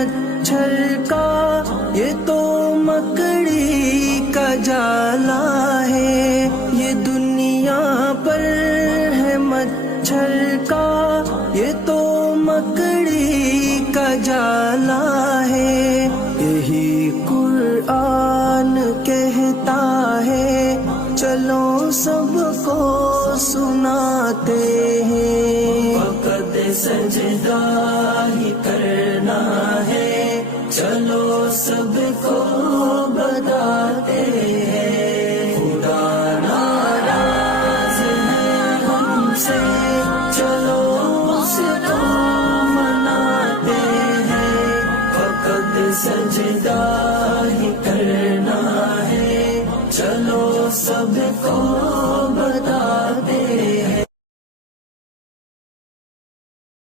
مچھر کا، یہ تو مکڑی کا جالا ہے، یہ دنیا پر ہے مچھر کا، یہ تو مکڑی کا جالا ہے۔ یہی قرآن کہتا ہے، چلو سب کو سناتے ہیں، فقط سجدہ ہی کرنا ہے، چلو سب کو بتاتے ہیں۔ خدا ناراض ہے ہم سے، چلو اس کو مناتے ہیں، فقط سجدہ ہی کرنا ہے، چلو سب کو